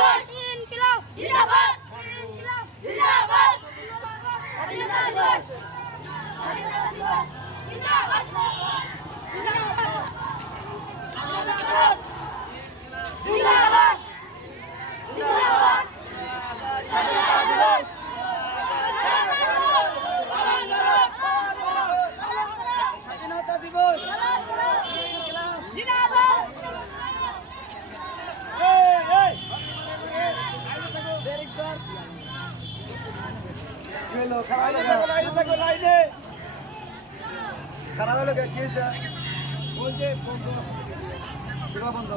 দিবস ইনকিলাব জিন্দাবাদ ইনকিলাব জিন্দাবাদ স্বাধীনতা দিবস স্বাধীনতা দিবস জিন্দাবাদ জিন্দাবাদ জিন্দাবাদ জিন্দাবাদ জিন্দাবাদ স্বাধীনতা দিবস স্বাধীনতা দিবস জিন্দাবাদ খারাপ হলো কি হয়েছে বন্ধ